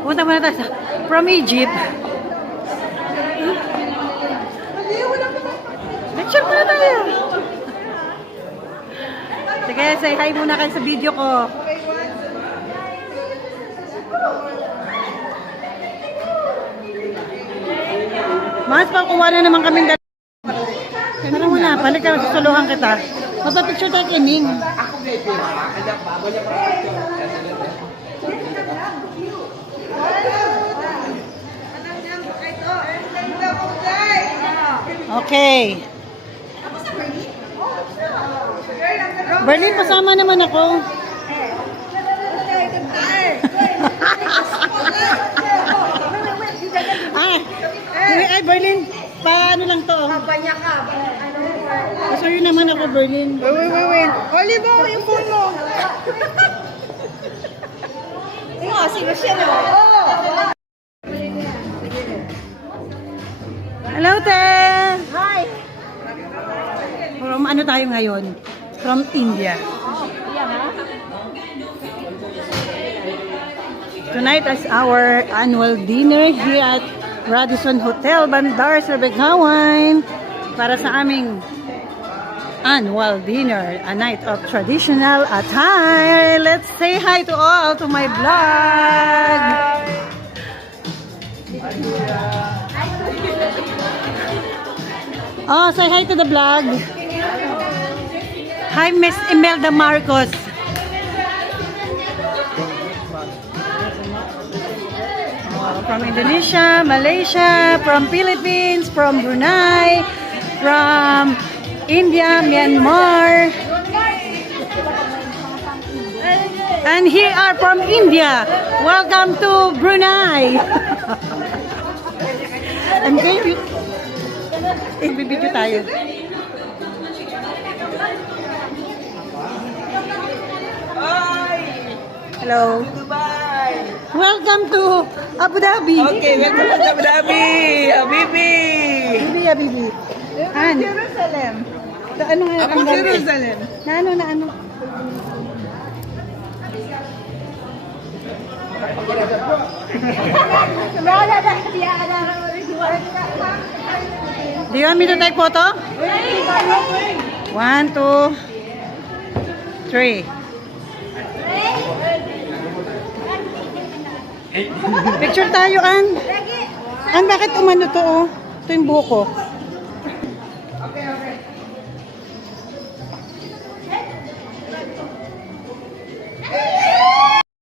Punta muna tayo from Egypt. Picture muna tayo. Sige, say hi muna kayo sa video ko. Mas pakuha na naman kaming ano muna, balik ka, susuluhan kita. Magpa-picture tayo kay Ning. Okay. Berlin, pasama naman ako. Ay, Berlin, paano lang to? Kabanya ka. Sorry naman ako, Berlin. Wait. Olivo, yung phone mo. Oo, sige siya no. Hello, Te! Hi. From ano tayo ngayon? From India. Tonight is our annual dinner here at Radisson Hotel, Bandar Sir Begawan. Para sa aming annual dinner, a night of traditional attire. Let's say hi to all to my vlog. Oh, say hi to the vlog. Hi, Miss Imelda Marcos. From Indonesia, Malaysia, from Philippines, from Brunei, from India, Myanmar, and here are from India. Welcome to Brunei. And baby, i-video tayo. Hello. Dubai. Welcome to Abu Dhabi. Okay, welcome to Abu Dhabi. Habibi. Habibi. Jerusalem. Ano nga Ako Jerusalem. Na ano? Do you want me to take photo? 1, 2, 3. Picture tayo, An. An, bakit umano to, oh? Ito yung buhok ko.